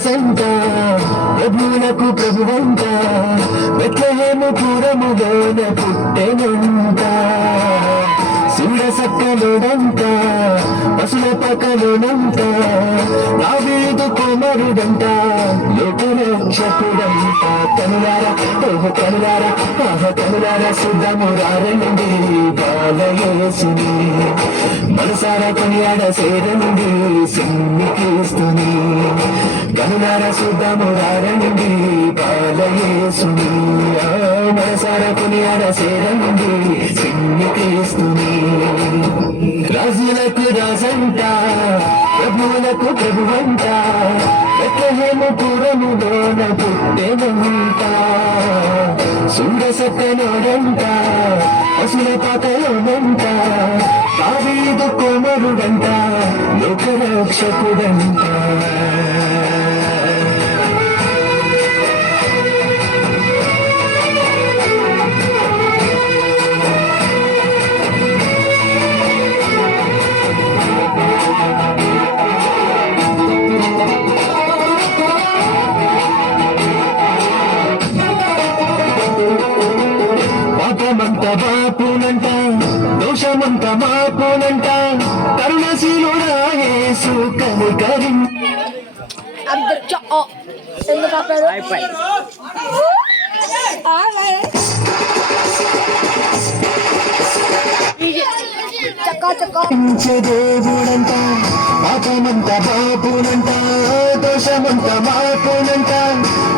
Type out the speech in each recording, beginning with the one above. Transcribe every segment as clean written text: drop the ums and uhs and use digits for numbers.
రాజంట ప్రభువులకు ప్రభువంట బెత్లెహేము పురములోన పుట్టెనంట సూరసక్కలోడంట పశుల పక్కలోనంట దావీదు కుమారుడంట లోకరక్షకుడంట కనులారా ఓహో కనులారా ఆహ కనులారా సిద్ధము రారండి బాలయేసుని మనసారా కొనియాడ సేరండి సిన్నికిస్తుని కనులారా సిద్ధము రారండి బాలయేసుని మనసారా కొనియాడ సేరండి సిన్నికిస్తుని రాజులకు రాజంట ప్రభువులకు ప్రభువంట బెత్లెహేము పురములోన పుట్టెనంట సూరసక్కనోడంట పశుల పాకలోనంట దావీదు కుమారుడంట లోకరక్షకుడంట పాపమంత బాపునంట దోషమంత మాపునంట కరుణశీలుడా యేసు కనికరి ఎందుకు ఆపారు? దేవుడంట పాపమంత బాపునంట దోషమంత మాపునంట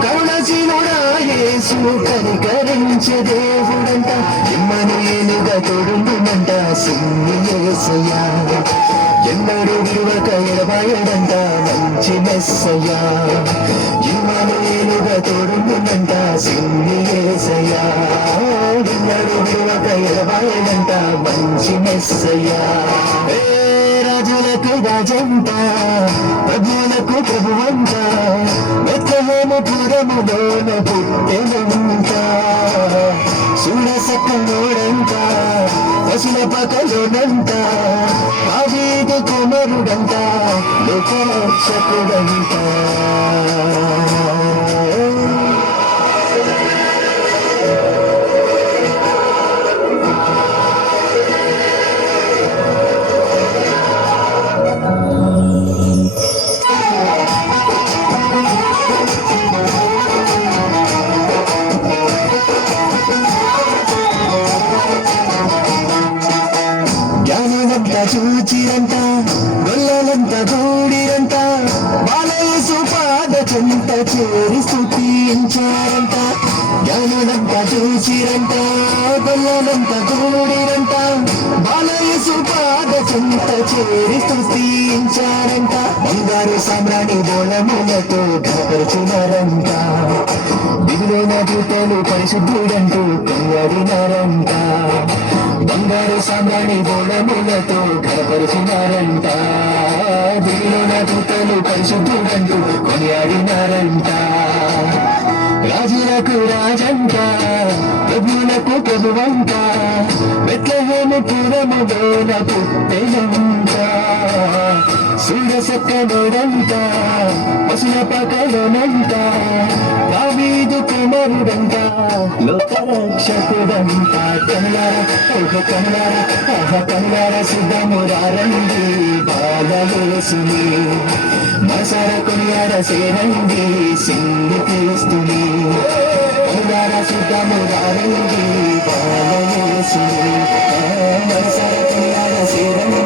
కరుణశీలుడా యేసు కనికరించే దేవుడంట ఇమ్మనేలుగా తోడుండునంట సిన్ని యేసయ్యా ఎన్నడూ విలువక ఎడబాయడంట మంచి మెస్సయ్యా ఇమ్మనేలుగా తోడుండునంట సిన్ని యేసయ్యా ఎన్నడూ విలువక ఎడబాయడంట మంచి మెస్సయ్యా రాజులకు రాజంట ప్రభువులకు ప్రభువంట బెత్లెహేము పురములోన పుట్టెనంట సూరసక్కనోడంట పశుల పక్కలోనంట దావీదు కుమారుడంట లోకరక్షకుడంట చూచిరంట గొల్లలంత కూడిరంట బాలయేసు పాద చెంత చేరి స్తుతించారంట జ్ఞానులంత చూచిరంట గొల్లలంత కూడిరంట బాలయేసు పాద చెంత చేరి స్తుతించారంట బంగారు సామ్రాణి బోళములతో ఘనపరిచినారంట దిగులోన దూతలు పరిశుద్ధుడంటూ కొనియాడినారంట బంగారు సామ్రాణి బోళములతో ఘనపరిచినారంట దిగులోన దూతలు పరిశుద్ధుడంటూ కొనియాడినారంట రాజులకు రాజంట ప్రభువులకు ప్రభువంట బెత్లెహేము పురములోన పుట్టెనంట సూరసక్కనోడంట పశుల పాకలోనంట దావీదు కుమారుడంట లోకరక్షకుడంట కనులారా ఓహ కనులారా ఆహ కనులారా సిద్ధము రారండి బాలయేసుని మనసారా కొనియాడ సేరండి సిన్నికిస్తుని కనులారా సిద్ధము రారండి బాలయేసుని మనసారా కొనియాడ సేరండి